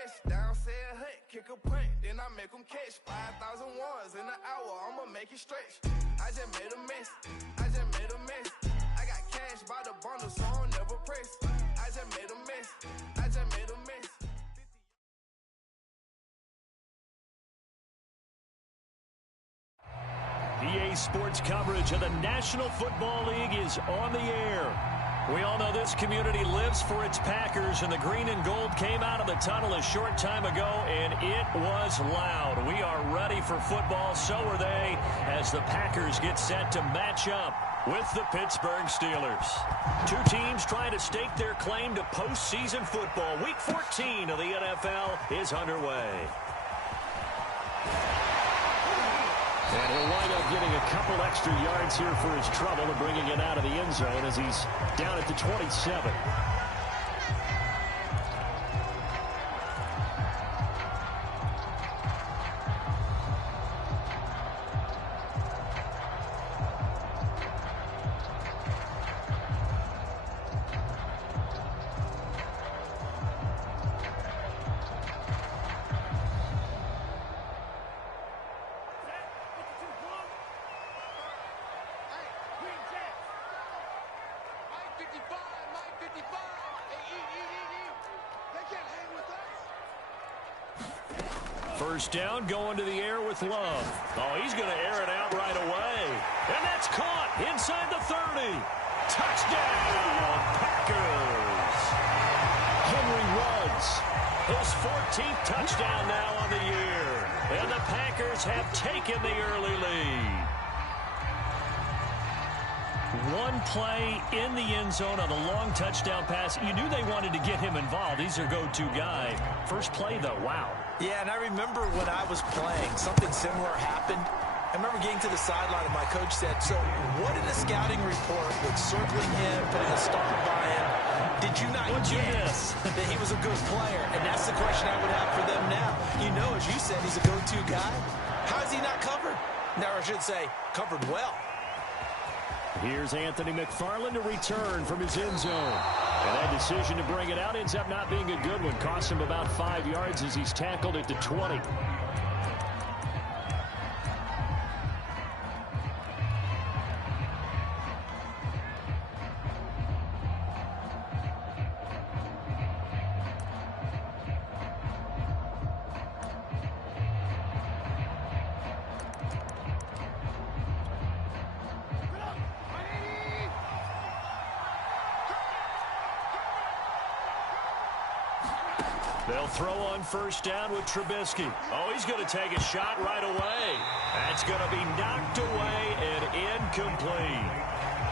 fresh, down said hut, kick a punt, then I make them catch 5,000 ones in an hour, I'ma make it stretch. I just made a mess, I just made a mess. I got cash by the bundle, so I'll never press. I just made a mess, I just made a mess. EA Sports coverage of the National Football League is on the air. We all know this community lives for its Packers, and the green and gold came out of the tunnel a short time ago, and it was loud. We are ready for football, so are they, as the Packers get set to match up with the Pittsburgh Steelers. Two teams trying to stake their claim to postseason football. Week 14 of the NFL is underway. And he'll wind up getting a couple extra yards here for his trouble and bringing it out of the end zone as he's down at the 27. First down, going to the air with Love. Oh, he's going to air it out right away. And that's caught inside the 30. Touchdown, Packers. Henry runs his 14th touchdown now on the year. And the Packers have taken the early lead. One play in the end zone on a long touchdown pass. You knew they wanted to get him involved. He's their go-to guy. First play, though, wow. Yeah, and I remember when I was playing, something similar happened. I remember getting to the sideline and my coach said, so what in the scouting report with circling him, putting a star by him, did you not guess that he was a good player? And that's the question I would have for them now. You know, as you said, he's a go-to guy. How is he not covered? Now, I should say, covered well. Here's Anthony McFarland to return from his end zone. And that decision to bring it out ends up not being a good one. Cost him about 5 yards as he's tackled at the 20. They'll throw on first down with Trubisky. Oh, he's going to take a shot right away. That's going to be knocked away and incomplete.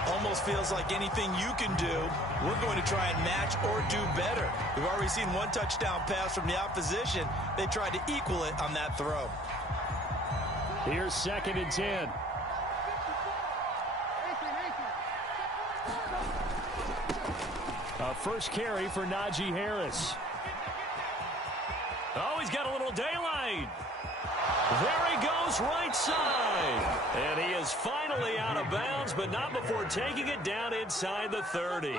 Almost feels like anything you can do, we're going to try and match or do better. We've already seen one touchdown pass from the opposition. They tried to equal it on that throw. Here's 2nd and 10. A first carry for Najee Harris. Oh, he's got a little daylight. There he goes, right side. And he is finally out of bounds, but not before taking it down inside the 30.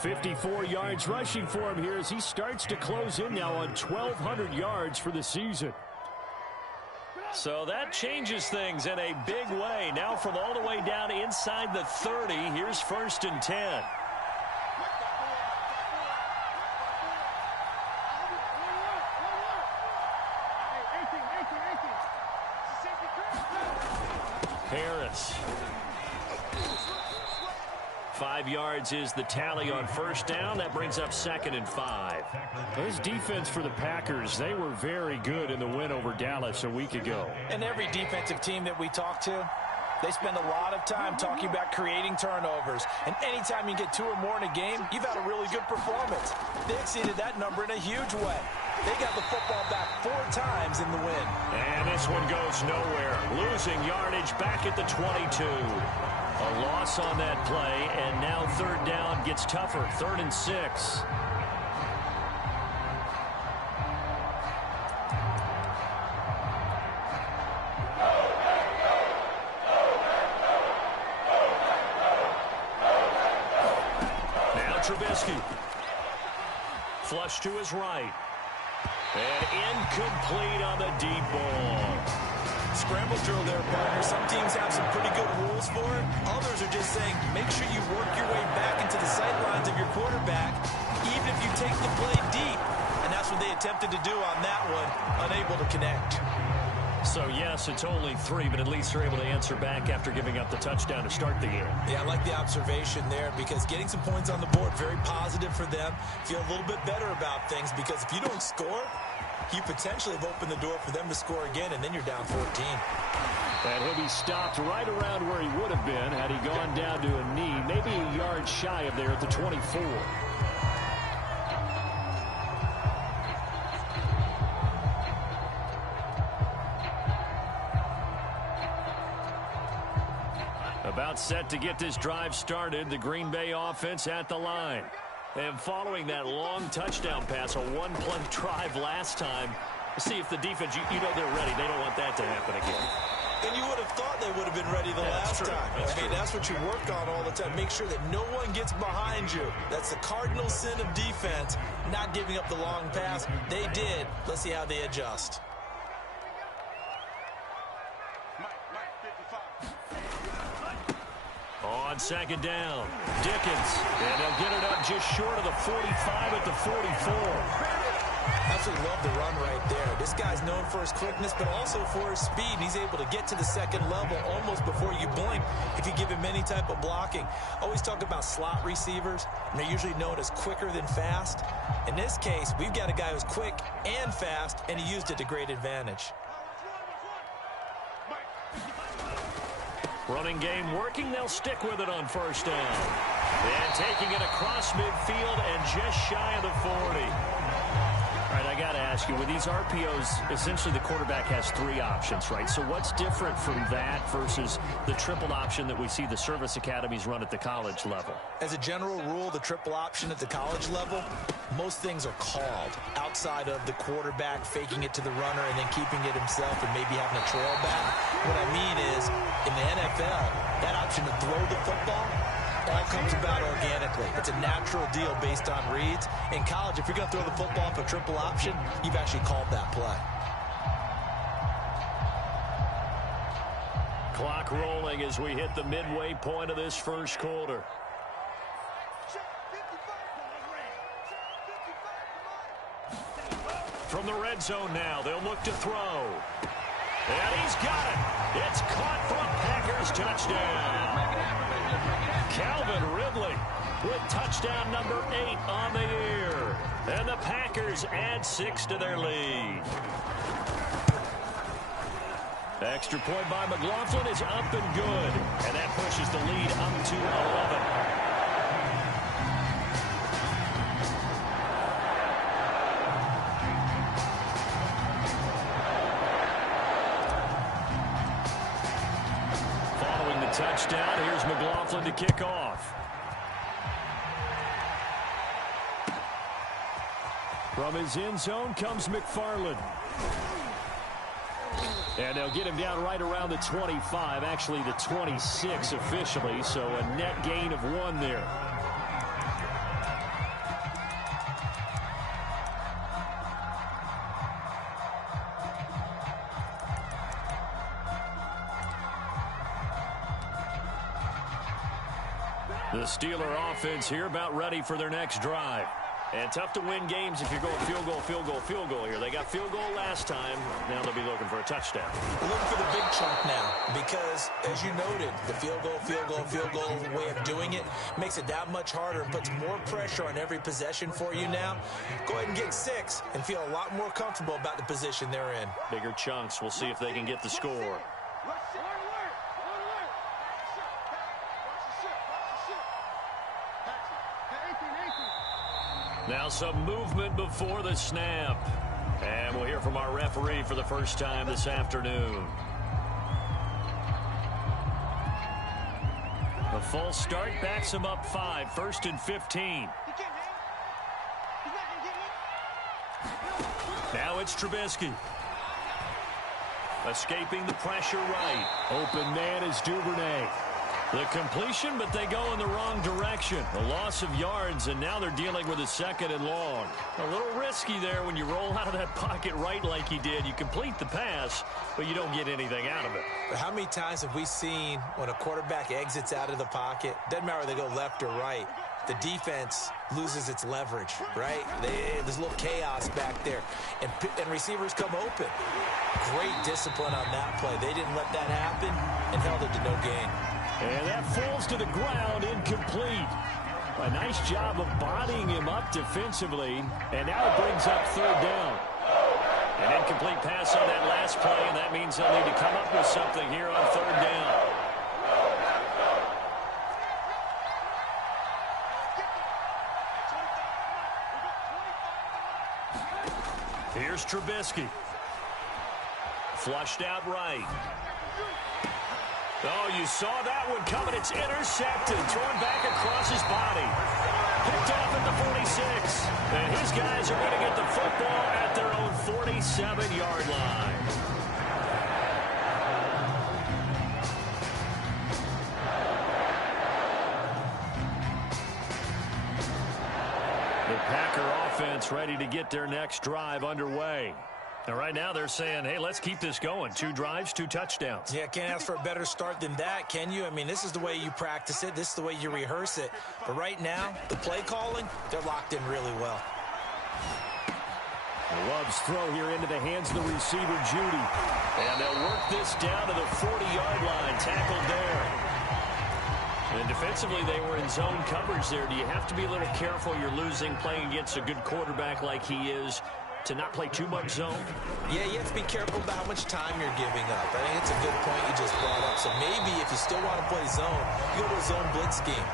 54 yards rushing for him here as he starts to close in now on 1,200 yards for the season. So that changes things in a big way. Now from all the way down inside the 30, here's 1st and 10. Harris. 5 yards is the tally on first down. That brings up 2nd and 5. This defense for the Packers, they were very good in the win over Dallas a week ago. And every defensive team that we talk to, they spend a lot of time talking about creating turnovers. And anytime you get 2 or more in a game, you've had a really good performance. They exceeded that number in a huge way. They got the football back 4 times in the win. And this one goes nowhere. Losing yardage back at the 22. A loss on that play, and now 3rd down gets tougher. 3rd and 6. Now Trubisky. Flush to his right. And incomplete on the deep ball. Scramble drill there, partner. Some teams have some pretty good rules for it. Others are just saying, make sure you work your way back into the sight lines of your quarterback, even if you take the play deep. And that's what they attempted to do on that one, unable to connect. So, yes, it's only 3, but at least they're able to answer back after giving up the touchdown to start the game. Yeah, I like the observation there because getting some points on the board, very positive for them. Feel a little bit better about things because if you don't score, you potentially have opened the door for them to score again, and then you're down 14. And he'll be stopped right around where he would have been had he gone down to a knee, maybe a yard shy of there at the 24. About set to get this drive started, the Green Bay offense at the line. And following that long touchdown pass, a one-play drive last time, see if the defense, you know they're ready. They don't want that to happen again. And you would have thought they would have been ready the last time. That's what you work on all the time. Make sure that no one gets behind you. That's the cardinal sin of defense, not giving up the long pass. They did. Let's see how they adjust. On second down, Dickens, and they'll get it up just short of the 45 at the 44. Absolutely love the run right there. This guy's known for his quickness, but also for his speed. And he's able to get to the second level almost before you blink if you give him any type of blocking. Always talk about slot receivers, and they're usually known as quicker than fast. In this case, we've got a guy who's quick and fast, and he used it to great advantage. Running game working. They'll stick with it on first down. And taking it across midfield and just shy of the 40. All right, I got to ask you, with these RPOs, essentially the quarterback has 3 options, right? So what's different from that versus the triple option that we see the service academies run at the college level? As a general rule, the triple option at the college level, most things are called outside of the quarterback faking it to the runner and then keeping it himself and maybe having a trail back. What I mean is, in the NFL, that option to throw the football all comes about organically. It's a natural deal based on reads. In college, if you're going to throw the football for triple option, you've actually called that play. Clock rolling as we hit the midway point of this first quarter. From the red zone now, they'll look to throw. And he's got it. It's caught for a Packers touchdown. Calvin Ridley with touchdown number 8 on the year. And the Packers add 6 to their lead. Extra point by McLaughlin is up and good. And that pushes the lead up to 11. Touchdown. Here's McLaughlin to kick off. From his end zone comes McFarland. And they'll get him down right around the 25, actually the 26 officially, so a net gain of 1 there. The Steeler offense here about ready for their next drive. And tough to win games if you're going field goal, field goal, field goal here. They got field goal last time. Now they'll be looking for a touchdown. We're looking for the big chunk now because, as you noted, the field goal way of doing it makes it that much harder and puts more pressure on every possession for you now. Go ahead and get 6 and feel a lot more comfortable about the position they're in. Bigger chunks. We'll see if they can get the score. Now some movement before the snap. And we'll hear from our referee for the first time this afternoon. A false start backs him up 5, 1st and 15. Now it's Trubisky. Escaping the pressure right. Open man is Duvernay. The completion, but they go in the wrong direction. A loss of yards, and now they're dealing with a 2nd and long. A little risky there when you roll out of that pocket right like he did. You complete the pass, but you don't get anything out of it. But how many times have we seen when a quarterback exits out of the pocket, doesn't matter whether they go left or right, the defense loses its leverage, right? There's a little chaos back there, and receivers come open. Great discipline on that play. They didn't let that happen and held it to no gain. And that falls to the ground, incomplete. A nice job of bodying him up defensively, and now it brings up 3rd down. An incomplete pass on that last play, and that means they'll need to come up with something here on 3rd down. Here's Trubisky. Flushed out right. Oh, you saw that one coming. It's intercepted. Thrown back across his body. Picked off at the 46. And his guys are going to get the football at their own 47-yard line. The Packer offense ready to get their next drive underway. And right now they're saying, hey, let's keep this going. 2 drives, 2 touchdowns. Yeah, can't ask for a better start than that, can you? I mean, this is the way you practice it. This is the way you rehearse it. But right now, the play calling, they're locked in really well. Love's throw here into the hands of the receiver, Judy. And they'll work this down to the 40-yard line. Tackled there. And defensively, they were in zone coverage there. Do you have to be a little careful? You're losing playing against a good quarterback like he is, to not play too much zone? Yeah, you have to be careful about how much time you're giving up. I think it's a good point you just brought up. So maybe if you still want to play zone, you go to a zone blitz scheme.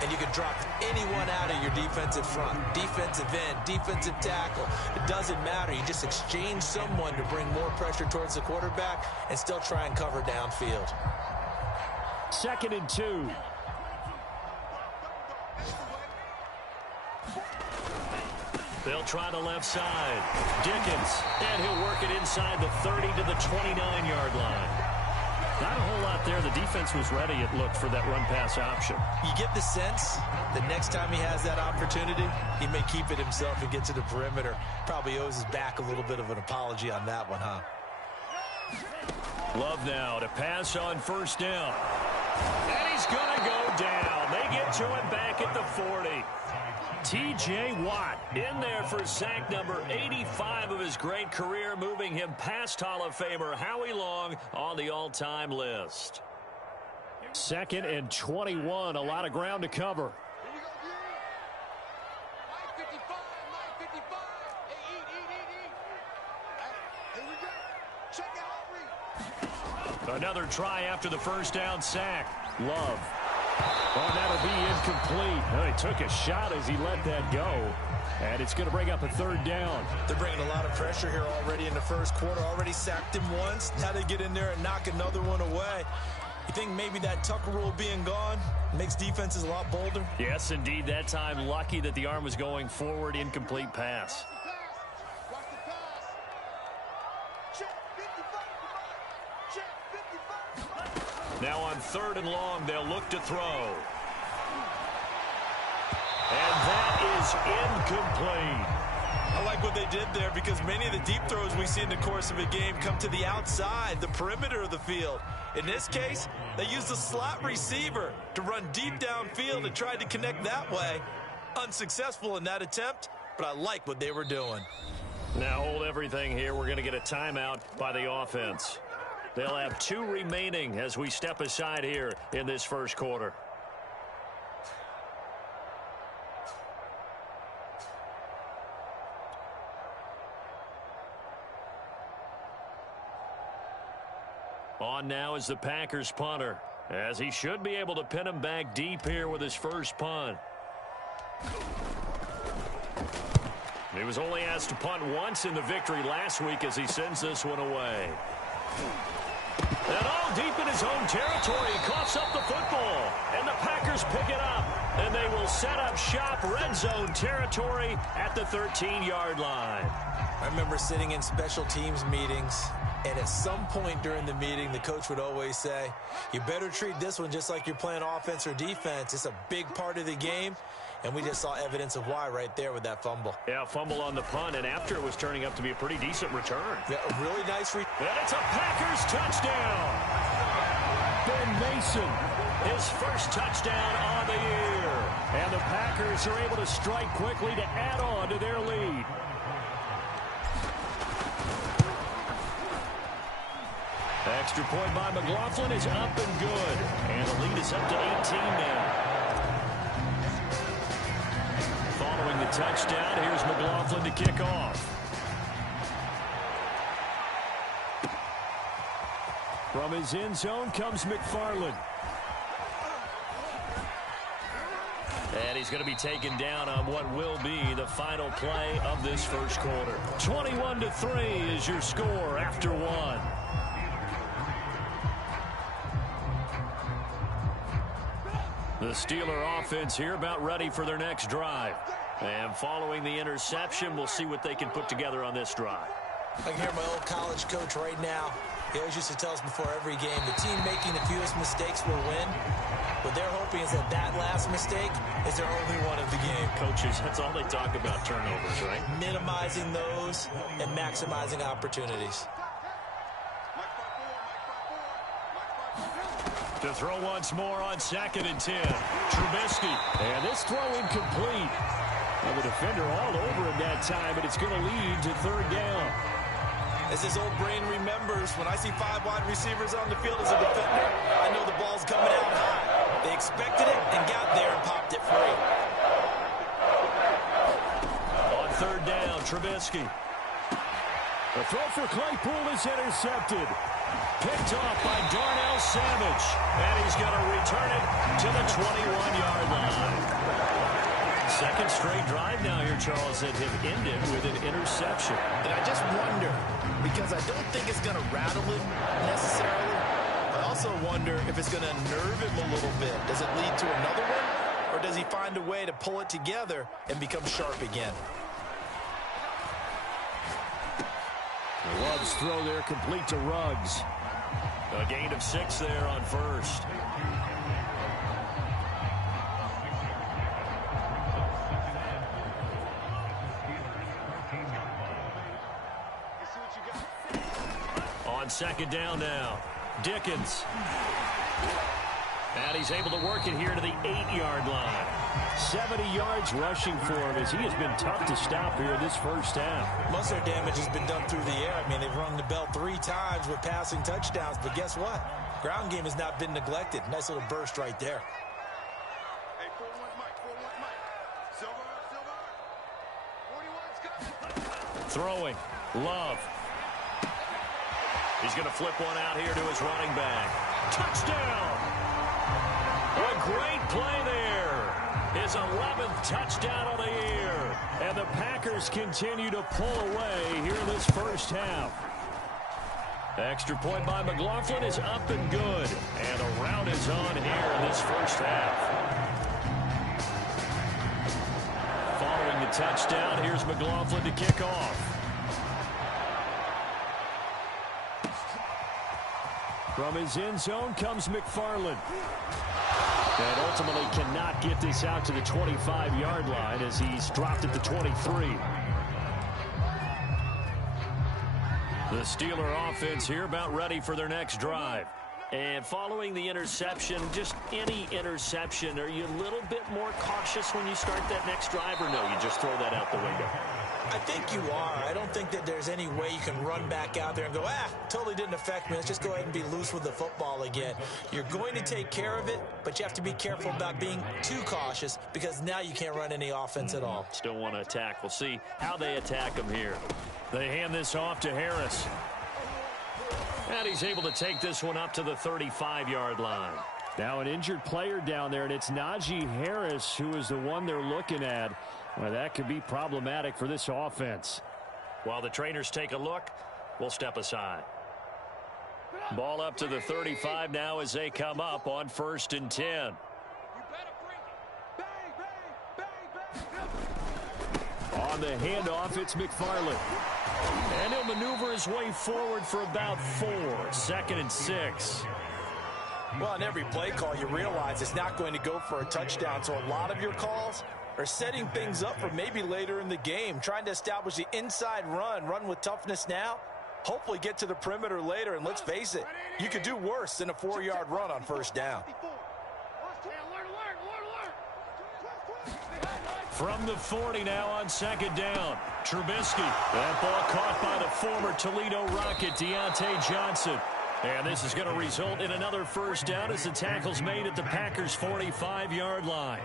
And you can drop anyone out of your defensive front. Defensive end, defensive tackle. It doesn't matter. You just exchange someone to bring more pressure towards the quarterback and still try and cover downfield. 2nd and 2. They'll try the left side. Dickens, and he'll work it inside the 30 to the 29-yard line. Not a whole lot there. The defense was ready, it looked, for that run-pass option. You get the sense that next time he has that opportunity, he may keep it himself and get to the perimeter. Probably owes his back a little bit of an apology on that one, huh? Love now to pass on 1st down. And he's going to go down. They get to him back at the 40. T.J. Watt in there for sack number 85 of his great career, moving him past Hall of Famer Howie Long on the all-time list. 2nd and 21, a lot of ground to cover. Another try after the 1st down sack. Love. Oh, that'll be incomplete. Well, he took a shot as he let that go. And it's going to bring up a 3rd down. They're bringing a lot of pressure here already in the 1st quarter. Already sacked him once. Now they get in there and knock another one away. You think maybe that Tucker rule being gone makes defenses a lot bolder? Yes, indeed. That time, lucky that the arm was going forward. Incomplete pass. Now on 3rd and long, they'll look to throw. And that is incomplete. I like what they did there because many of the deep throws we see in the course of a game come to the outside, the perimeter of the field. In this case, they used a slot receiver to run deep downfield and tried to connect that way. Unsuccessful in that attempt, but I like what they were doing. Now hold everything here. We're going to get a timeout by the offense. They'll have 2 remaining as we step aside here in this 1st quarter. On now is the Packers punter, as he should be able to pin him back deep here with his 1st punt. He was only asked to punt once in the victory last week as he sends this one away. And all deep in his own territory, he coughs up the football. And the Packers pick it up. And they will set up shop, red zone territory at the 13-yard line. I remember sitting in special teams meetings, and at some point during the meeting, the coach would always say, you better treat this one just like you're playing offense or defense. It's a big part of the game, and we just saw evidence of why right there with that fumble. Yeah, fumble on the punt, and after it was turning up to be a pretty decent return. Yeah, a really nice and it's a Packers touchdown. Ben Mason, his first touchdown on the year. And the Packers are able to strike quickly to add on to their lead. Extra point by McLaughlin is up and good. And the lead is up to 18 now. Following the touchdown, here's McLaughlin to kick off. From his end zone comes McFarland. And he's going to be taken down on what will be the final play of this first quarter. 21-3 is your score after one. The Steeler offense here about ready for their next drive. And following the interception, we'll see what they can put together on this drive. I can hear my old college coach right now. He always used to tell us before every game, the team making the fewest mistakes will win. What they're hoping is that that last mistake is their only one of the game. Coaches, that's all they talk about, turnovers, right? Minimizing those and maximizing opportunities. To throw once more on 2nd and 10. Trubisky. And this throw incomplete. Well, the defender all over him that time, but it's going to lead to 3rd down. As his old brain remembers, when I see 5 wide receivers on the field as a defender, I know the ball's coming out high. They expected it and got there and popped it free. On 3rd down, Trubisky. The throw for Claypool is intercepted. Picked off by Darnell Savage. And he's going to return it to the 21-yard line. Second straight drive now here, Charles, that have ended with an interception. And I just wonder, because I don't think it's going to rattle him necessarily. I also wonder if it's going to nerve him a little bit. Does it lead to another one? Or does he find a way to pull it together and become sharp again? Love's throw there complete to Ruggs. A gain of 6 there on 1st. On 2nd down now, Dickens. And he's able to work it here to the 8-yard line. 70 yards rushing for him as he has been tough to stop here in this first half. Most of their damage has been done through the air. I mean, they've rung the bell 3 times with passing touchdowns, but guess what? Ground game has not been neglected. Nice little burst right there. Hey, 4-1 Mike, 4-1 Mike. Silver, 41's coming. Throwing, Love. He's going to flip one out here to his running back. Touchdown! A great play there. His 11th touchdown of the year. And the Packers continue to pull away here in this first half. Extra point by McLaughlin is up and good. And the rout is on here in this first half. Following the touchdown, here's McLaughlin to kick off. From his end zone comes McFarland. And ultimately cannot get this out to the 25-yard line as he's dropped at the 23. The Steeler offense here about ready for their next drive. And following the interception, just any interception, are you a little bit more cautious when you start that next drive, or no, you just throw that out the window? I think you are. I don't think that there's any way you can run back out there and go, totally didn't affect me. Let's just go ahead and be loose with the football again. You're going to take care of it, but you have to be careful about being too cautious because now you can't run any offense at all. Still want to attack. We'll see how they attack him here. They hand this off to Harris. And he's able to take this one up to the 35-yard line. Now an injured player down there, and it's Najee Harris who is the one they're looking at. Well, that could be problematic for this offense. While the trainers take a look, we'll step aside. Ball up to the 35 now as they come up on 1st and 10. On the handoff, it's McFarland. And he'll maneuver his way forward for about 4. 2nd and 6. Well, on every play call, you realize it's not going to go for a touchdown. So a lot of your calls are setting things up for maybe later in the game, trying to establish the inside run with toughness now, hopefully get to the perimeter later. And let's face it, you could do worse than a 4-yard run on first down. From the 40 now on 2nd down. Trubisky. That ball caught by the former Toledo Rocket, Deontay Johnson. And this is going to result in another first down as the tackle's made at the Packers' 45-yard line.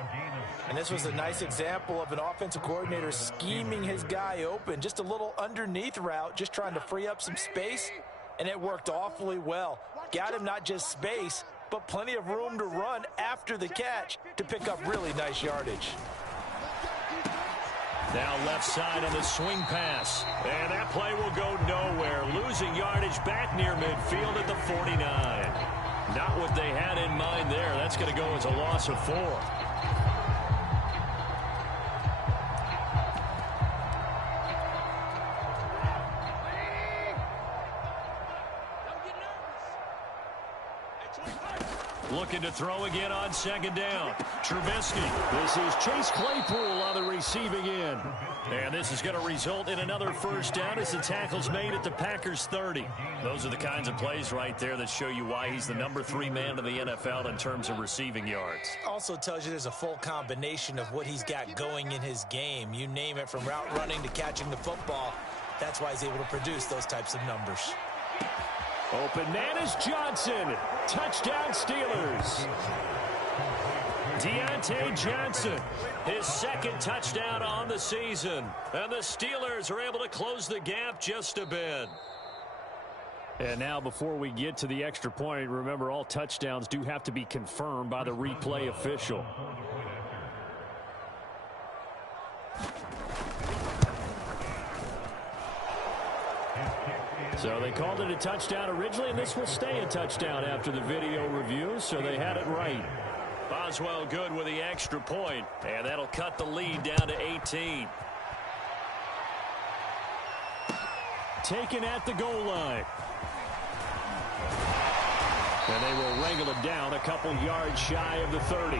And this was a nice example of an offensive coordinator scheming his guy open. Just a little underneath route, just trying to free up some space, and it worked awfully well. Got him not just space, but plenty of room to run after the catch to pick up really nice yardage. Now left side on the swing pass. And that play will go nowhere. Losing yardage back near midfield at the 49. Not what they had in mind there. That's going to go as a loss of 4. Looking to throw again on 2nd down. Trubisky. This is Chase Claypool on the receiving end. And this is going to result in another first down as the tackle's made at the Packers' 30. Those are the kinds of plays right there that show you why he's the number 3 man in the NFL in terms of receiving yards. Also tells you there's a full combination of what he's got going in his game. You name it, from route running to catching the football. That's why he's able to produce those types of numbers. Open man is Johnson. Touchdown Steelers. Deontay Johnson, his 2nd touchdown on the season. And the Steelers are able to close the gap just a bit. And now before we get to the extra point, remember all touchdowns do have to be confirmed by the replay official. So they called it a touchdown originally, and this will stay a touchdown after the video review, so they had it right. Boswell good with the extra point, and that'll cut the lead down to 18. Taken at the goal line. And they will wrangle it down a couple yards shy of the 30.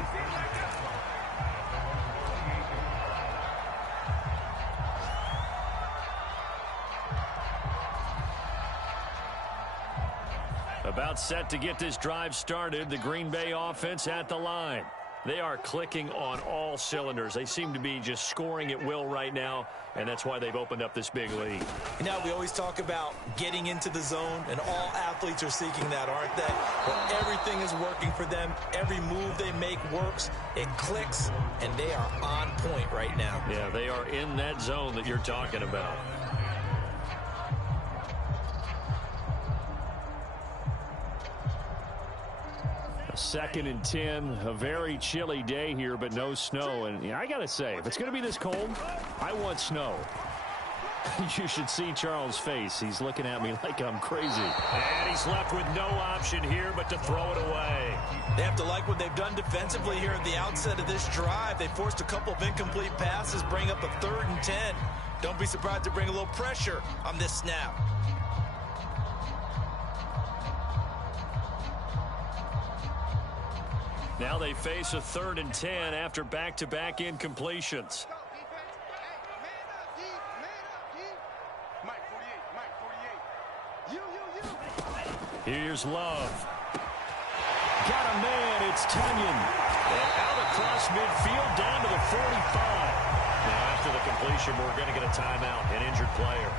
About set to get this drive started. The Green Bay offense at the line. They are clicking on all cylinders. They seem to be just scoring at will right now, and that's why they've opened up this big lead. You know, we always talk about getting into the zone, and all athletes are seeking that, aren't they? Where everything is working for them. Every move they make works. It clicks, and they are on point right now. Yeah, they are in that zone that you're talking about. 2nd and 10, a very chilly day here, but no snow. And I got to say, if it's going to be this cold, I want snow. You should see Charles' face. He's looking at me like I'm crazy. And he's left with no option here but to throw it away. They have to like what they've done defensively here at the outset of this drive. They forced a couple of incomplete passes, bring up a 3rd and 10. Don't be surprised to bring a little pressure on this snap. Now they face a 3rd and 10 after back-to-back incompletions. Here's Love. Got a man, it's Tunyon. And out across midfield down to the 45. Now after the completion, we're going to get a timeout, an injured player.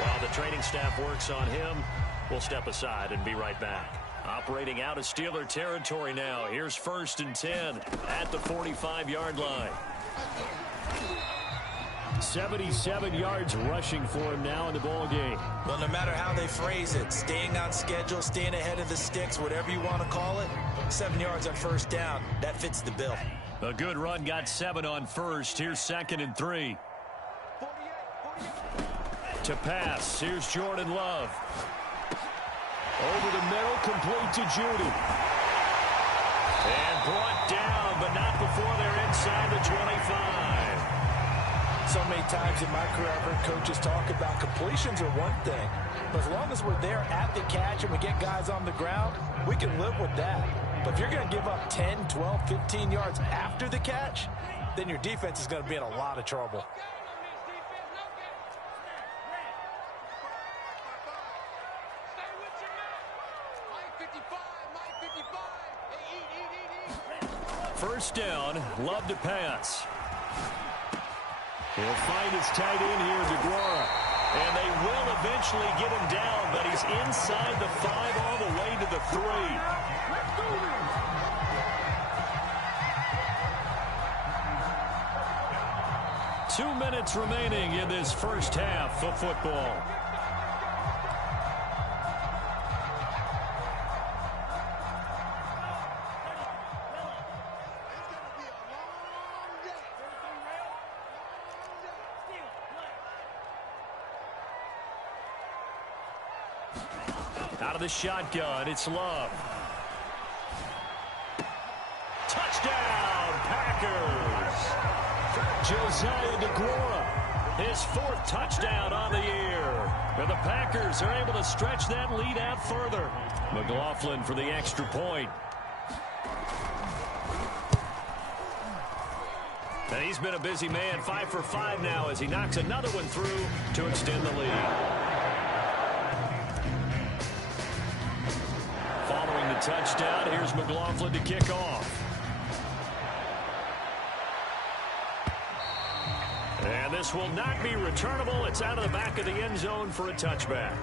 While the training staff works on him, we'll step aside and be right back. Operating out of Steeler territory now. Here's 1st and 10 at the 45-yard line. 77 yards rushing for him now in the ball game. Well, no matter how they phrase it, staying on schedule, staying ahead of the sticks, whatever you want to call it, 7 yards on first down, that fits the bill. A good run, got 7 on first. Here's 2nd and 3. To pass, here's Jordan Love. Over the middle, complete to Judy. And brought down, but not before they're inside the 25. So many times in my career, I've heard coaches talk about completions are one thing, but as long as we're there at the catch and we get guys on the ground, we can live with that. But if you're going to give up 10, 12, 15 yards after the catch, then your defense is going to be in a lot of trouble. First down, Love to pass. He'll find his tight end here, DeGuara. And they will eventually get him down, but he's inside the 5 all the way to the 3. 2 minutes remaining in this first half of football. Out of the shotgun, it's Love. Touchdown, Packers! Josiah DeGuara, his 4th touchdown on the year. And the Packers are able to stretch that lead out further. McLaughlin for the extra point. And he's been a busy man, 5 for 5 now as he knocks another one through to extend the lead. Following the touchdown, here's McLaughlin to kick off. And this will not be returnable. It's out of the back of the end zone for a touchback.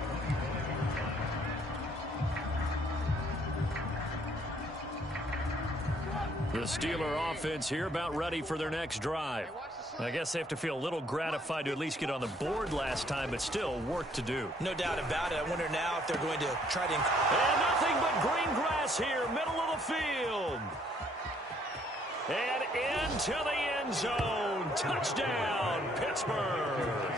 The Steeler offense here about ready for their next drive. I guess they have to feel a little gratified to at least get on the board last time, but still work to do. No doubt about it. I wonder now if they're going to try to... And nothing but green grass here, middle of the field. And into the end zone. Touchdown, Pittsburgh.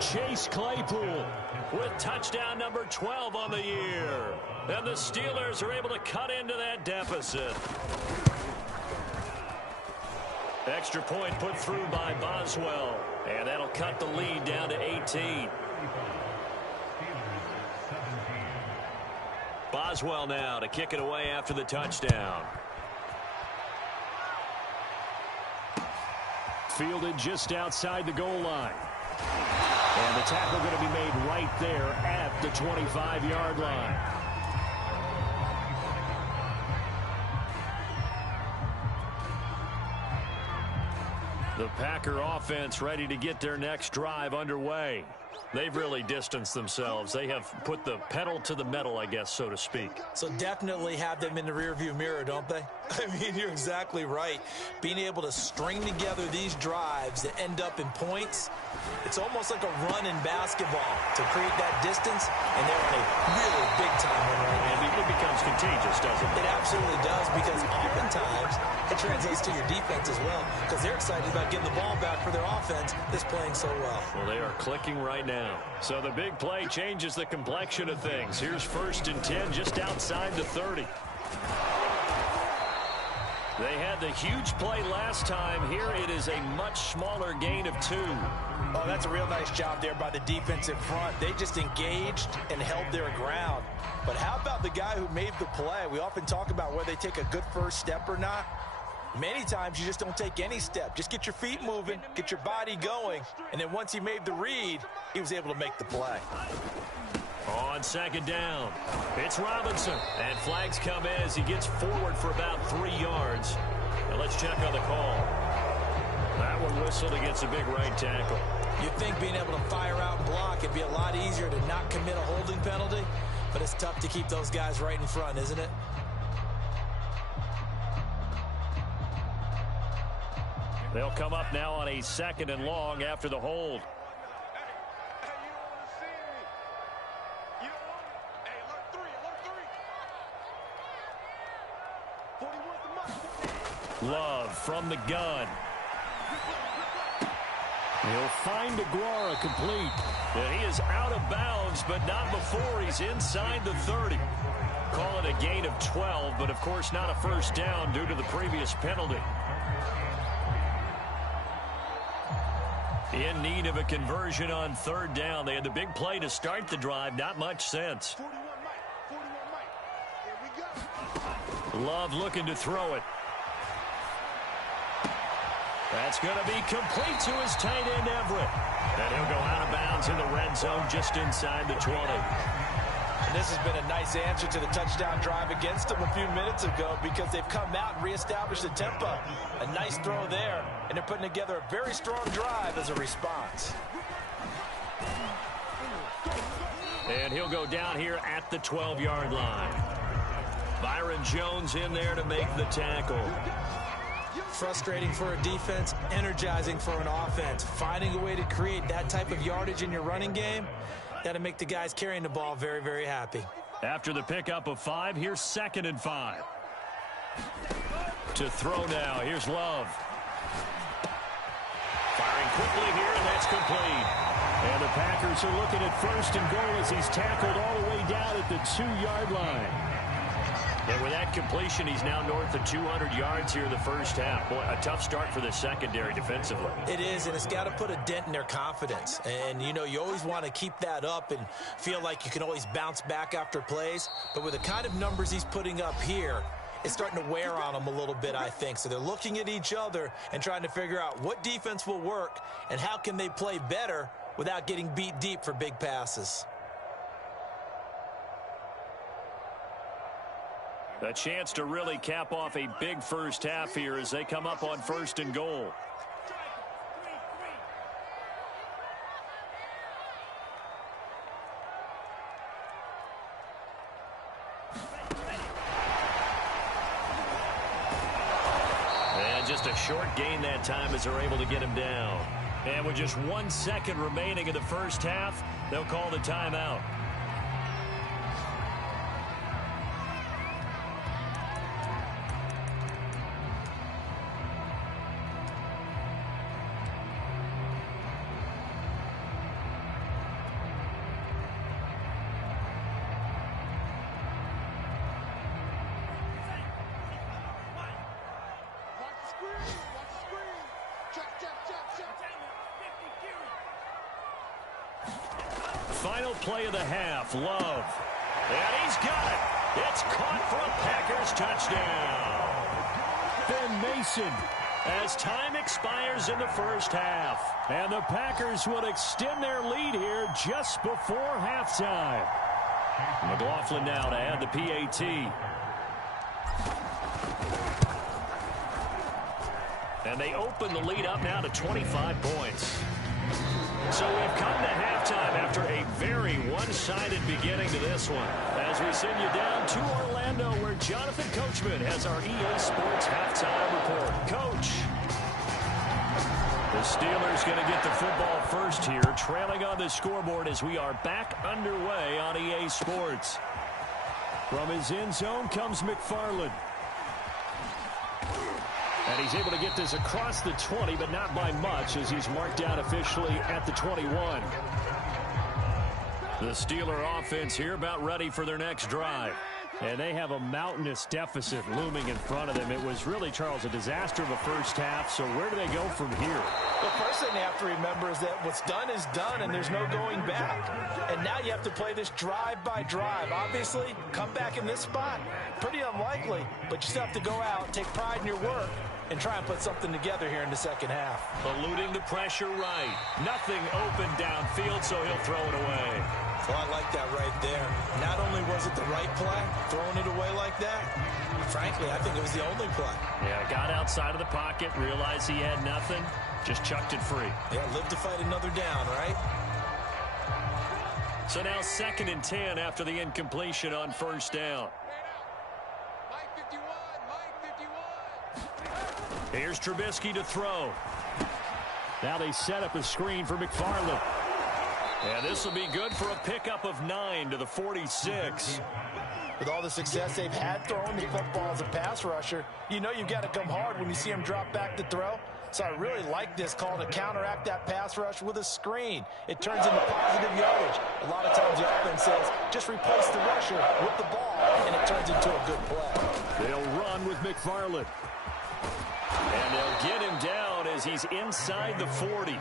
Chase Claypool with touchdown number 12 on the year. And the Steelers are able to cut into that deficit. Extra point put through by Boswell. And that'll cut the lead down to 18. Boswell now to kick it away after the touchdown. Fielded just outside the goal line. And the tackle going to be made right there at the 25-yard line. The Packer offense ready to get their next drive underway. They've really distanced themselves. They have put the pedal to the metal, I guess, so to speak. So definitely have them in the rearview mirror, don't they? I mean, you're exactly right. Being able to string together these drives that end up in points, it's almost like a run in basketball to create that distance, and they're on a really big-time run right now. And it becomes contagious, doesn't it? It absolutely does, because oftentimes it translates to your defense as well, because they're excited about getting the ball back for their offense that's playing so well. Well, they are clicking right now. So the big play changes the complexion of things. Here's 1st and 10 just outside the 30. They had the huge play last time. Here it is a much smaller gain of 2. Oh, that's a real nice job there by the defensive front. They just engaged and held their ground. But how about the guy who made the play? We often talk about whether they take a good first step or not. Many times you just don't take any step. Just get your feet moving, get your body going, and then once he made the read, he was able to make the play. On 2nd down, it's Robinson. And flags come in as he gets forward for about 3 yards. Now let's check on the call. That one whistled against a big right tackle. You'd think being able to fire out and block, it'd be a lot easier to not commit a holding penalty, but it's tough to keep those guys right in front, isn't it? They'll come up now on a 2nd and long after the hold. Love from the gun. He'll find DeGuara complete. And he is out of bounds, but not before he's inside the 30. Call it a gain of 12, but of course not a first down due to the previous penalty. In need of a conversion on third down. They had the big play to start the drive. Not much sense. Love looking to throw it. That's going to be complete to his tight end, Everett. And he'll go out of bounds in the red zone just inside the 20. And this has been a nice answer to the touchdown drive against them a few minutes ago because they've come out and reestablished the tempo. A nice throw there, and they're putting together a very strong drive as a response. And he'll go down here at the 12-yard line. Byron Jones in there to make the tackle. Frustrating for a defense, energizing for an offense. Finding a way to create that type of yardage in your running game, that'll make the guys carrying the ball very, very happy. After the pickup of 5, here's 2nd and 5. To throw now, here's Love. Firing quickly here, and that's complete. And the Packers are looking at 1st and goal as he's tackled all the way down at the 2-yard line. And with that completion, he's now north of 200 yards here in the first half. Boy, a tough start for the secondary defensively. It is, and it's got to put a dent in their confidence. And, you know, you always want to keep that up and feel like you can always bounce back after plays. But with the kind of numbers he's putting up here, it's starting to wear on them a little bit, I think. So they're looking at each other and trying to figure out what defense will work and how can they play better without getting beat deep for big passes. A chance to really cap off a big first half here as they come up on 1st and goal. And just a short gain that time as they're able to get him down. And with just 1 second remaining in the first half, they'll call the timeout. Final play of the half, Love. And he's got it. It's caught for a Packers touchdown. Ben Mason, as time expires in the first half. And the Packers will extend their lead here just before halftime. McLaughlin now to add the PAT. And they open the lead up now to 25 points. So we've come to halftime after a very one-sided beginning to this one. As we send you down to Orlando, where Jonathan Coachman has our EA Sports halftime report. Coach. The Steelers going to get the football first here, trailing on the scoreboard as we are back underway on EA Sports. From his end zone comes McFarland. And he's able to get this across the 20, but not by much, as he's marked down officially at the 21. The Steeler offense here about ready for their next drive. And they have a mountainous deficit looming in front of them. It was really, Charles, a disaster of a first half. So where do they go from here? The first thing they have to remember is that what's done is done, and there's no going back. And now you have to play this drive by drive. Obviously, come back in this spot, pretty unlikely. But you still have to go out, take pride in your work, and try and put something together here in the second half. Eluding the pressure right. Nothing open downfield, so he'll throw it away. Well, I like that right there. Not only was it the right play, throwing it away like that, frankly, I think it was the only play. Yeah, got outside of the pocket, realized he had nothing, just chucked it free. Yeah, live to fight another down, right? So now 2nd and 10 after the incompletion on first down. Here's Trubisky to throw. Now they set up a screen for McFarland. And this will be good for a pickup of 9 to the 46. With all the success they've had throwing the football as a pass rusher, you know you've got to come hard when you see him drop back to throw. So I really like this call to counteract that pass rush with a screen. It turns into positive yardage. A lot of times the offense says, just replace the rusher with the ball, and it turns into a good play. They'll run with McFarland. And they'll get him down as he's inside the 40.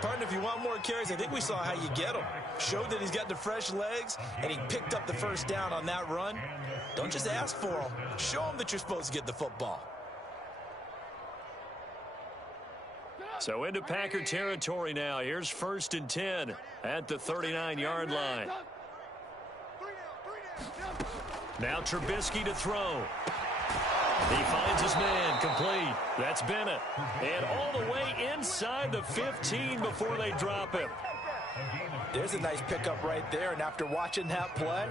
Partner, if you want more carries, I think we saw how you get them. Showed that he's got the fresh legs, and he picked up the first down on that run. Don't just ask for them. Show them that you're supposed to get the football. So into Packer territory now. Here's 1st and 10 at the 39-yard line. Now Trubisky to throw. He finds his man, complete. That's Bennett. And all the way inside the 15 before they drop him. There's a nice pickup right there, and after watching that play,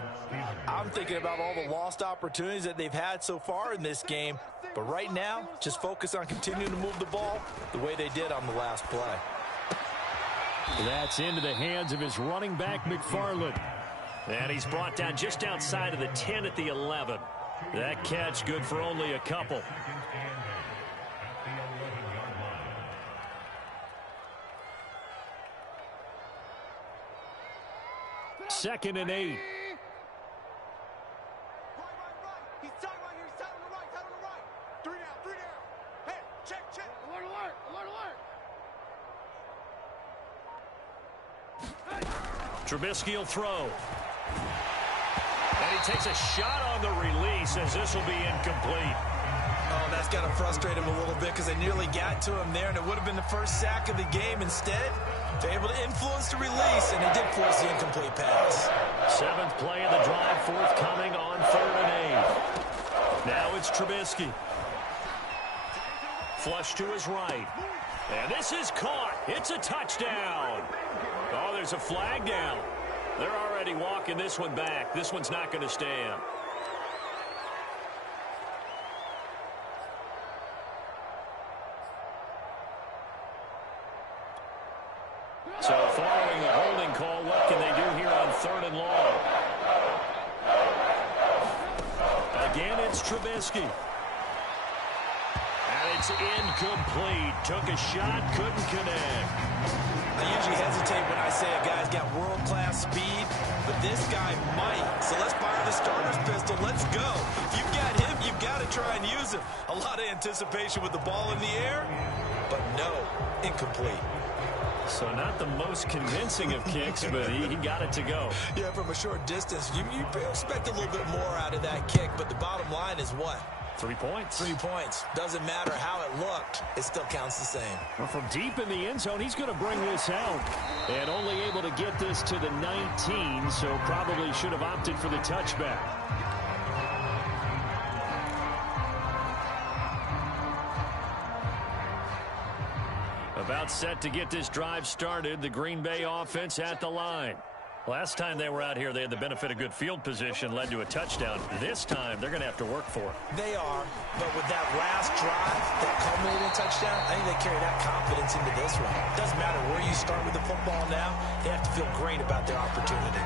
I'm thinking about all the lost opportunities that they've had so far in this game. But right now, just focus on continuing to move the ball the way they did on the last play. That's into the hands of his running back, McFarland. And he's brought down just outside of the 10 at the 11. That catch good for only a couple. Second and 8. He's tight right here. He's tight on the right. Tight on the right. 3 down. 3 down. Hey, check. Alert, alert. Alert, alert. Trubisky will throw. And he takes a shot on the release as this will be incomplete. Oh, that's got to frustrate him a little bit because they nearly got to him there, and it would have been the first sack of the game. Instead, they're able to influence the release, and they did force the incomplete pass. 7th play of the drive, forthcoming on 3rd and 8. Now it's Trubisky. Flush to his right. And this is caught. It's a touchdown. Oh, there's a flag down. They're already walking this one back. This one's not going to stand. So following the holding call, what can they do here on 3rd and long? Again, it's Trubisky. And it's incomplete. Took a shot, couldn't connect. I usually hesitate when I say a guy's got world-class speed, but this guy might. So let's fire the starter's pistol. Let's go. If you've got him, you've got to try and use him. A lot of anticipation with the ball in the air, but no, incomplete. So not the most convincing of kicks, but he got it to go. Yeah, from a short distance, you expect a little bit more out of that kick, but the bottom line is what? 3 points. 3 points. Doesn't matter how it looked. It still counts the same. Well, from deep in the end zone, he's going to bring this out. And only able to get this to the 19, so probably should have opted for the touchback. About set to get this drive started. The Green Bay offense at the line. Last time they were out here, they had the benefit of good field position, led to a touchdown. This time, they're going to have to work for it. They are, but with that last drive, that culminating touchdown, I think they carry that confidence into this one. Doesn't matter where you start with the football now, they have to feel great about their opportunity.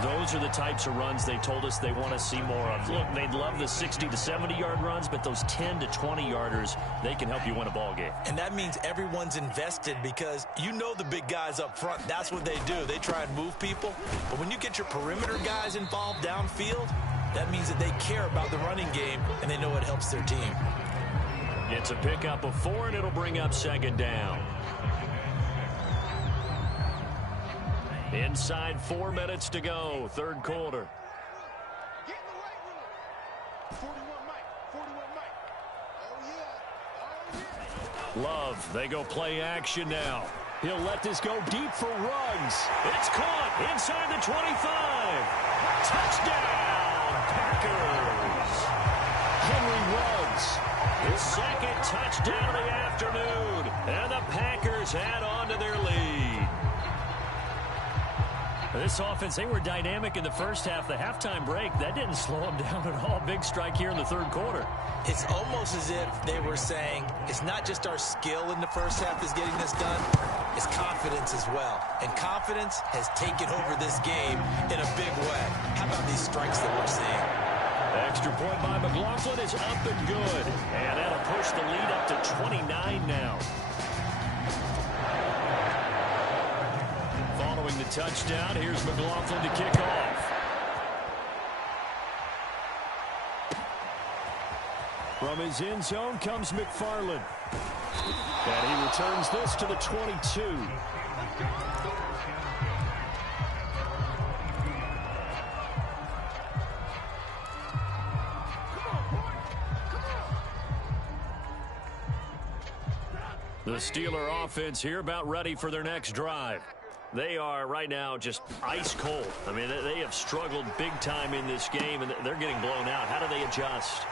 Those are the types of runs they told us they want to see more of. Look, they'd love the 60 to 70-yard runs, but those 10 to 20-yarders, they can help you win a ball game. And that means everyone's invested because you know the big guys up front. That's what they do. They try and move people. But when you get your perimeter guys involved downfield, that means that they care about the running game, and they know it helps their team. It's a pickup of 4, and it'll bring up 2nd down. Inside 4 minutes to go, 3rd quarter. Get in the right room. 41 Mike. 41 Mike. Oh, yeah. Oh, yeah. Love, they go play action now. He'll let this go deep for Ruggs. It's caught inside the 25. Touchdown, Packers. Henry Ruggs, his 2nd touchdown of the afternoon. And the Packers add on to their lead. This offense, they were dynamic in the first half. The halftime break, that didn't slow them down at all. Big strike here in the 3rd quarter. It's almost as if they were saying, it's not just our skill in the first half that's getting this done, it's confidence as well. And confidence has taken over this game in a big way. How about these strikes that we're seeing? Extra point by McLaughlin is up and good. And that'll push the lead up to 29 now. Following the touchdown, here's McLaughlin to kick off. From his end zone comes McFarland. And he returns this to the 22. The Steeler offense here about ready for their next drive. They are right now just ice cold. I mean, they have struggled big time in this game, and they're getting blown out. How do they adjust?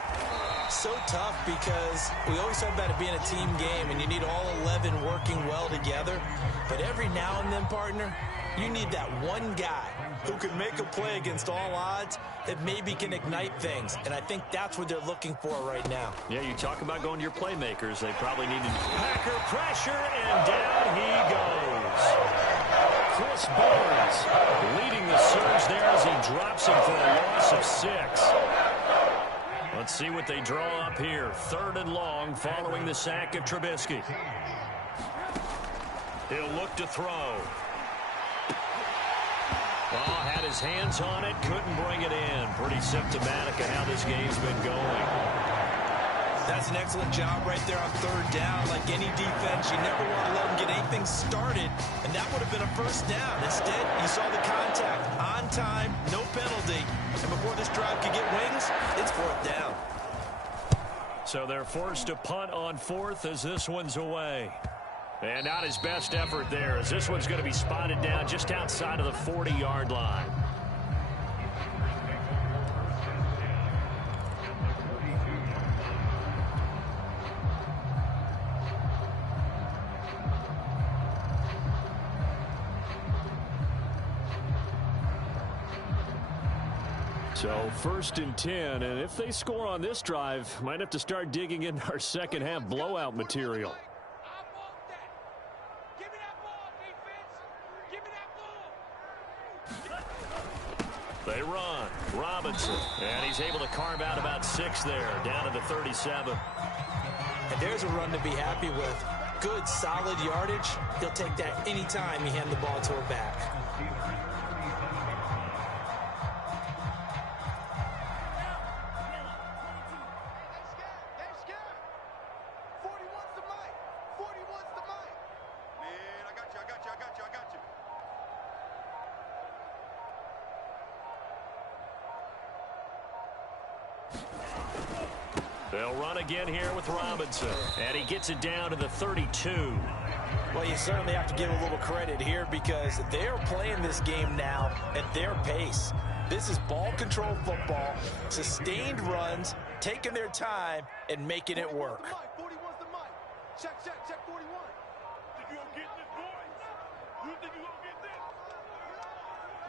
So tough because we always talk about it being a team game, and you need all 11 working well together. But every now and then, partner, you need that one guy who can make a play against all odds that maybe can ignite things. And I think that's what they're looking for right now. Yeah, you talk about going to your playmakers. They probably needed Packer pressure, and down he goes. Chris Barnes leading the surge there as he drops him for a loss of 6. Let's see what they draw up here. 3rd and long following the sack of Trubisky. He'll look to throw. Oh, had his hands on it, couldn't bring it in. Pretty symptomatic of how this game's been going. That's an excellent job right there on 3rd down. Like any defense, you never want to let them get anything started, and that would have been a first down. Instead, you saw the contact on time, no penalty, and before this drive could get wings, it's 4th down. So they're forced to punt on 4th as this one's away. And not his best effort there, as this one's going to be spotted down just outside of the 40-yard line. So 1st and 10, and if they score on this drive, might have to start digging into our second half blowout material. They run. Robinson. And he's able to carve out about 6 there, down to the 37. And there's a run to be happy with. Good, solid yardage. He'll take that anytime you hand the ball to a back. They'll run again here with Robinson. And he gets it down to the 32. Well, you certainly have to give a little credit here because they're playing this game now at their pace. This is ball control football, sustained runs, taking their time, and making it work. 41's the mic. Check, 41. Think you gonna get this, boys? You think you gonna get this?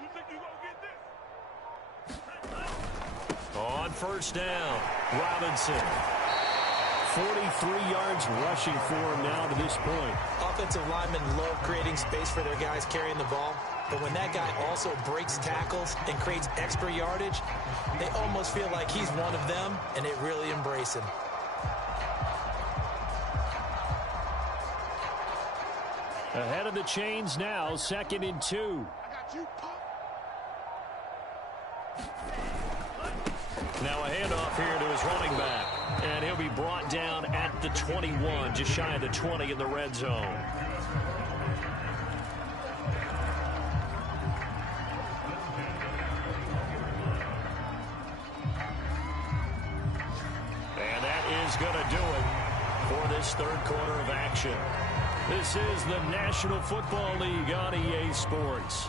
You think you gonna get this? On 1st down, Robinson. 43 yards rushing for him now to this point. Offensive linemen love creating space for their guys carrying the ball, but when that guy also breaks tackles and creates extra yardage, they almost feel like he's one of them, and they really embrace him. Ahead of the chains now, 2nd and 2. Now a handoff here to his running back. And he'll be brought down at the 21, just shy of the 20 in the red zone. And that is going to do it for this 3rd quarter of action. This is the National Football League on EA Sports.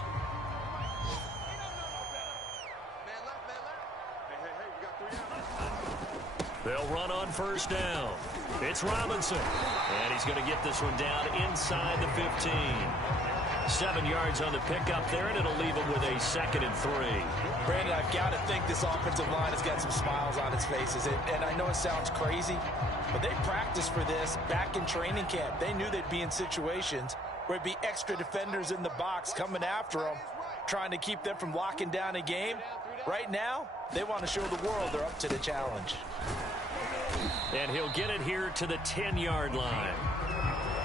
They'll run on 1st down. It's Robinson. And he's going to get this one down inside the 15. 7 yards on the pickup there, and it'll leave him with a 2nd and 3. Brandon, I've got to think this offensive line has got some smiles on its faces. And I know it sounds crazy, but they practiced for this back in training camp. They knew they'd be in situations where it'd be extra defenders in the box coming after them, trying to keep them from locking down a game. Right now, they want to show the world they're up to the challenge. And he'll get it here to the 10-yard line.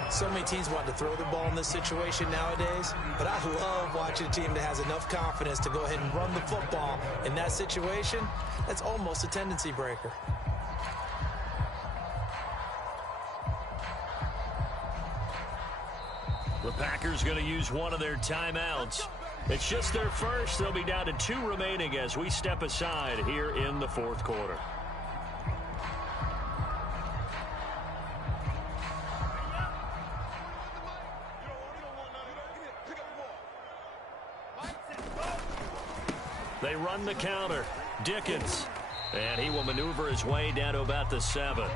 So many teams want to throw the ball in this situation nowadays, but I love watching a team that has enough confidence to go ahead and run the football. In that situation, that's almost a tendency breaker. The Packers going to use one of their timeouts. It's just their first. They'll be down to 2 remaining as we step aside here in the fourth quarter. They run the counter. Dickens. And he will maneuver his way down to about the 7.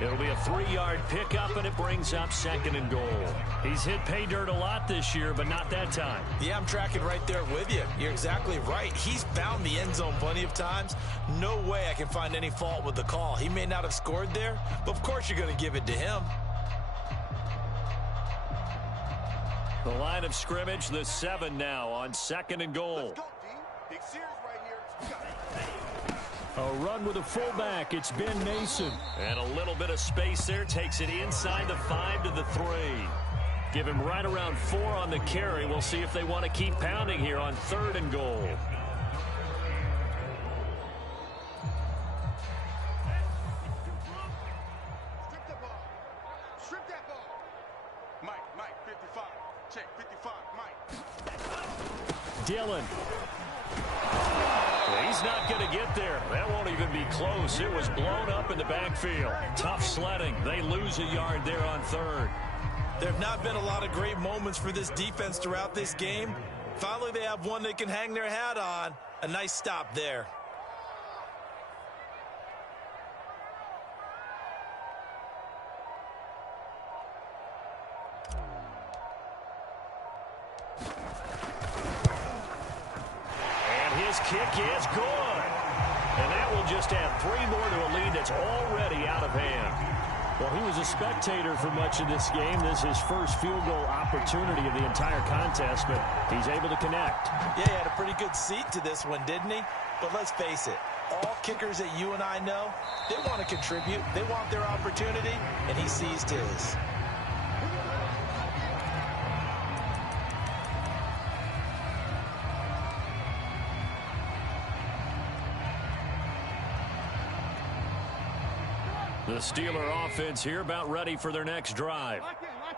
It'll be a 3-yard pickup, and it brings up 2nd and goal. He's hit pay dirt a lot this year, but not that time. Yeah, I'm tracking right there with you. You're exactly right. He's found the end zone plenty of times. No way I can find any fault with the call. He may not have scored there, but of course you're going to give it to him. The line of scrimmage, the 7 now on 2nd and goal. Let's go, D. Big series right here. We got it. A run with a fullback. It's Ben Mason. And a little bit of space there. Takes it inside the 5 to the 3. Give him right around 4 on the carry. We'll see if they want to keep pounding here on 3rd and goal. Strip that ball. Strip that ball. Mike, 55. Check, 55, Mike. Dillon. He's not going to get there. That won't even be close. It was blown up in the backfield. Tough sledding. They lose a yard there on 3rd. There have not been a lot of great moments for this defense throughout this game. Finally, they have one they can hang their hat on. A nice stop there. Kick is good. And that will just add 3 more to a lead that's already out of hand. Well, he was a spectator for much of this game. This is his first field goal opportunity of the entire contest, but he's able to connect. Yeah, he had a pretty good seat to this one, didn't he? But let's face it, all kickers that you and I know, they want to contribute. They want their opportunity, and he seized his. The Steeler offense here about ready for their next drive.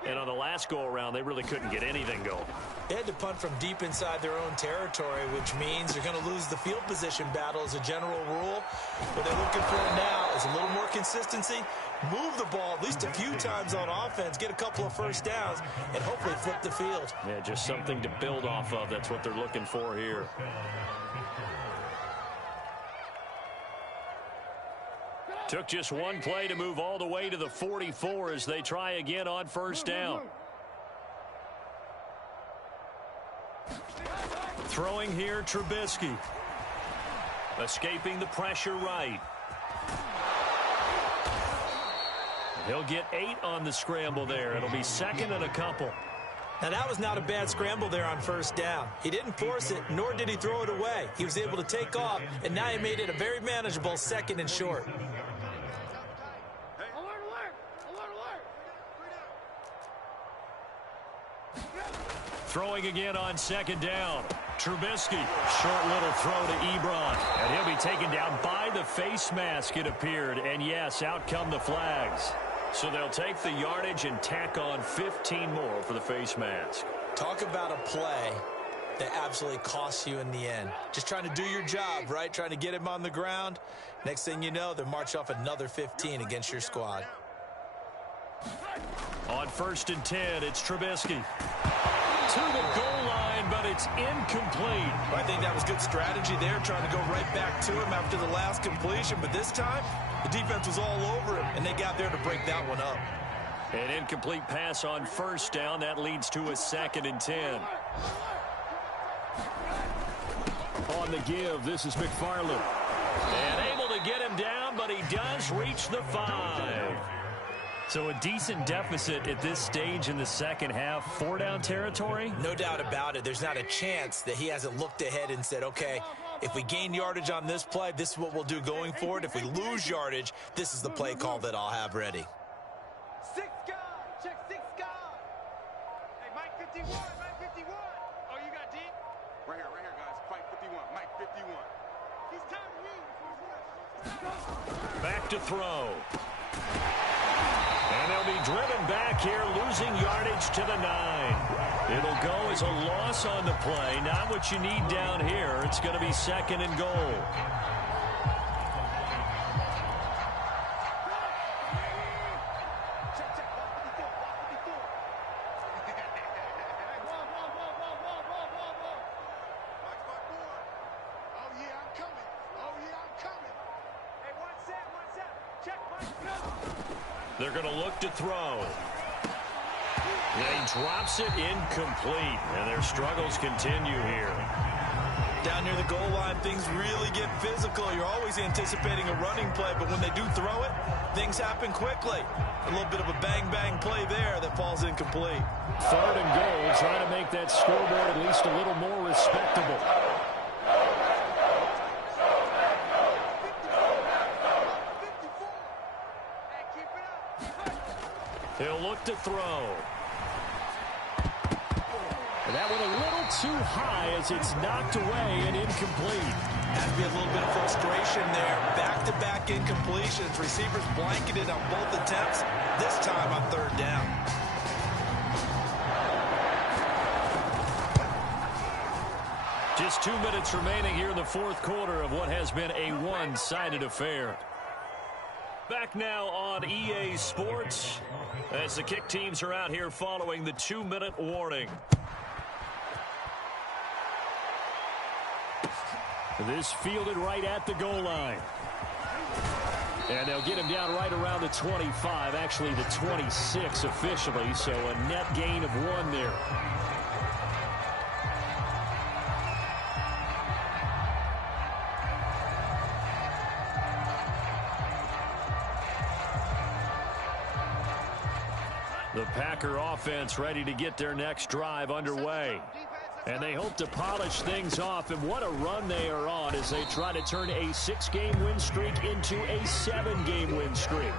And on the last go-around, they really couldn't get anything going. They had to punt from deep inside their own territory, which means they're going to lose the field position battle as a general rule. What they're looking for now is a little more consistency, move the ball at least a few times on offense, get a couple of first downs, and hopefully flip the field. Yeah, just something to build off of. That's what they're looking for here. Took just one play to move all the way to the 44 as they try again on 1st down. Throwing here, Trubisky. Escaping the pressure right. He'll get 8 on the scramble there. It'll be 2nd and a couple. Now, that was not a bad scramble there on 1st down. He didn't force it, nor did he throw it away. He was able to take off, and now he made it a very manageable 2nd and short. Throwing again on 2nd down. Trubisky, short little throw to Ebron. And he'll be taken down by the face mask, it appeared. And yes, out come the flags. So they'll take the yardage and tack on 15 more for the face mask. Talk about a play that absolutely costs you in the end. Just trying to do your job, right? Trying to get him on the ground. Next thing you know, they march off another 15 against your squad. On 1st and 10, it's Trubisky. To the goal line, but it's incomplete. I think that was good strategy there, trying to go right back to him after the last completion. But this time, the defense was all over him, and they got there to break that one up. An incomplete pass on 1st down. That leads to a 2nd and 10. On the give, this is McFarland. And able to get him down, but he does reach the 5. So a decent deficit at this stage in the second half. 4-down territory? No doubt about it. There's not a chance that he hasn't looked ahead and said, okay, if we gain yardage on this play, this is what we'll do going forward. If we lose yardage, this is the play call that I'll have ready. 6 guard. Check 6 guard. Hey, Mike 51. Mike 51. Oh, you got deep? Right here, guys. Mike 51. Mike 51. He's time to read. Back to throw. And And they'll be driven back here, losing yardage to the 9. It'll go as a loss on the play. Not what you need down here. It's going to be 2nd and goal. They're going to look to throw. And he drops it incomplete. And their struggles continue here. Down near the goal line, things really get physical. You're always anticipating a running play, but when they do throw it, things happen quickly. A little bit of a bang-bang play there that falls incomplete. 3rd and goal, trying to make that scoreboard at least a little more respectable. He'll look to throw. And that one a little too high as it's knocked away and incomplete. Has to be a little bit of frustration there. Back-to-back incompletions. Receivers blanketed on both attempts, this time on 3rd down. Just 2 minutes remaining here in the 4th quarter of what has been a one-sided affair. Back now on EA Sports as the kick teams are out here following the 2-minute warning. This fielded right at the goal line. And they'll get him down right around the 25, actually the 26 officially, so a net gain of 1 there. The Packer offense ready to get their next drive underway. And they hope to polish things off. And what a run they are on as they try to turn a 6-game win streak into a 7-game win streak.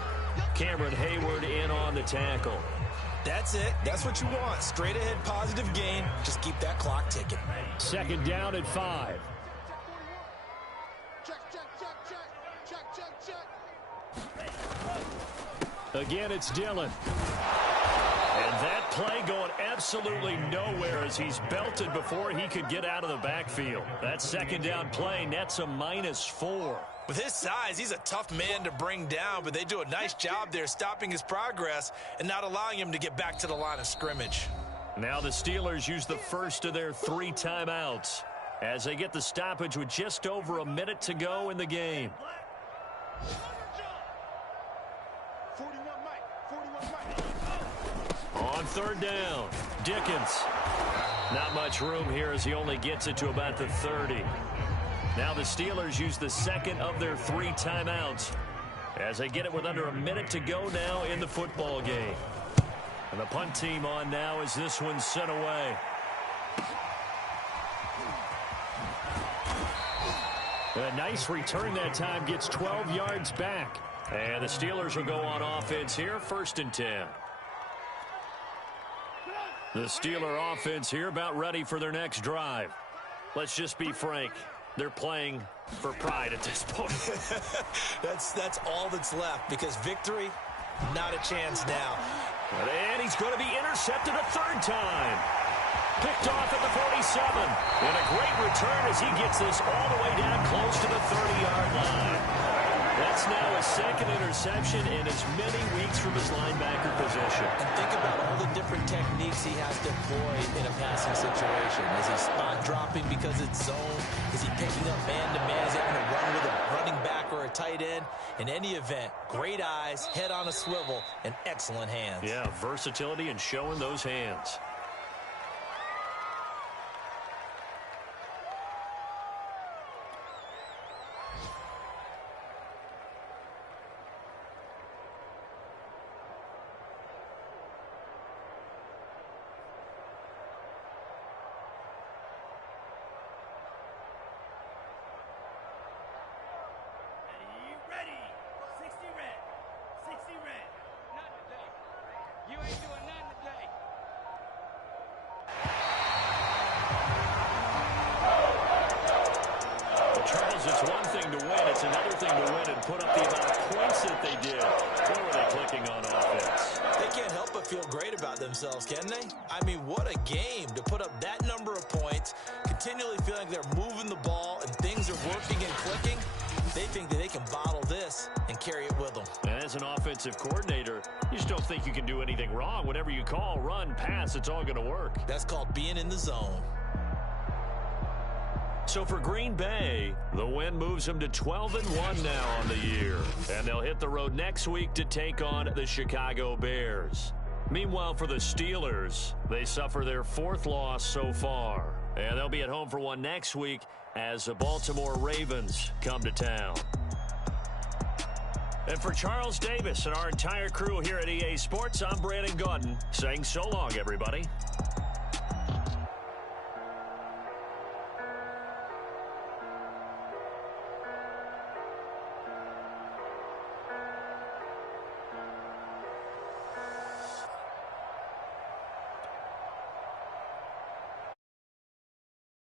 Cameron Hayward in on the tackle. That's it. That's what you want. Straight ahead positive gain. Just keep that clock ticking. 2nd down at 5. Again, it's Dillon. And that play going absolutely nowhere as he's belted before he could get out of the backfield. That 2nd down play nets a -4. With his size, he's a tough man to bring down, but they do a nice job there stopping his progress and not allowing him to get back to the line of scrimmage. Now the Steelers use the first of their 3 timeouts as they get the stoppage with just over a minute to go in the game. On 3rd down, Dickens. Not much room here as he only gets it to about the 30. Now the Steelers use the 2nd of their 3 timeouts as they get it with under a minute to go now in the football game. And the punt team on now as this one's sent away. A nice return that time, gets 12 yards back. And the Steelers will go on offense here, 1st and 10. The Steeler offense here about ready for their next drive. Let's just be frank. They're playing for pride at this point. That's all that's left because victory, not a chance now. And he's going to be intercepted a 3rd time. Picked off at the 47. And a great return as he gets this all the way down close to the 30-yard line. That's now his 2nd interception in as many weeks from his linebacker position. And think about all the different techniques he has deployed in a passing situation. Is he spot dropping because it's zone? Is he picking up man-to-man? Is he going to run with a running back or a tight end? In any event, great eyes, head on a swivel, and excellent hands. Yeah, versatility and showing those hands. it's another thing to win and put up the amount of points that they did. Where were they clicking on offense? They can't help but feel great about themselves, can they? I mean, what a game to put up that number of points, continually feeling they're moving the ball and things are working and clicking. They think that they can bottle this and carry it with them. And as an offensive coordinator, you just don't think you can do anything wrong. Whatever you call, run, pass, it's all going to work. That's called being in the zone. So for Green Bay, the win moves them to 12-1 now on the year. And they'll hit the road next week to take on the Chicago Bears. Meanwhile, for the Steelers, they suffer their 4th loss so far. And they'll be at home for one next week as the Baltimore Ravens come to town. And for Charles Davis and our entire crew here at EA Sports, I'm Brandon Gaudin saying so long, everybody.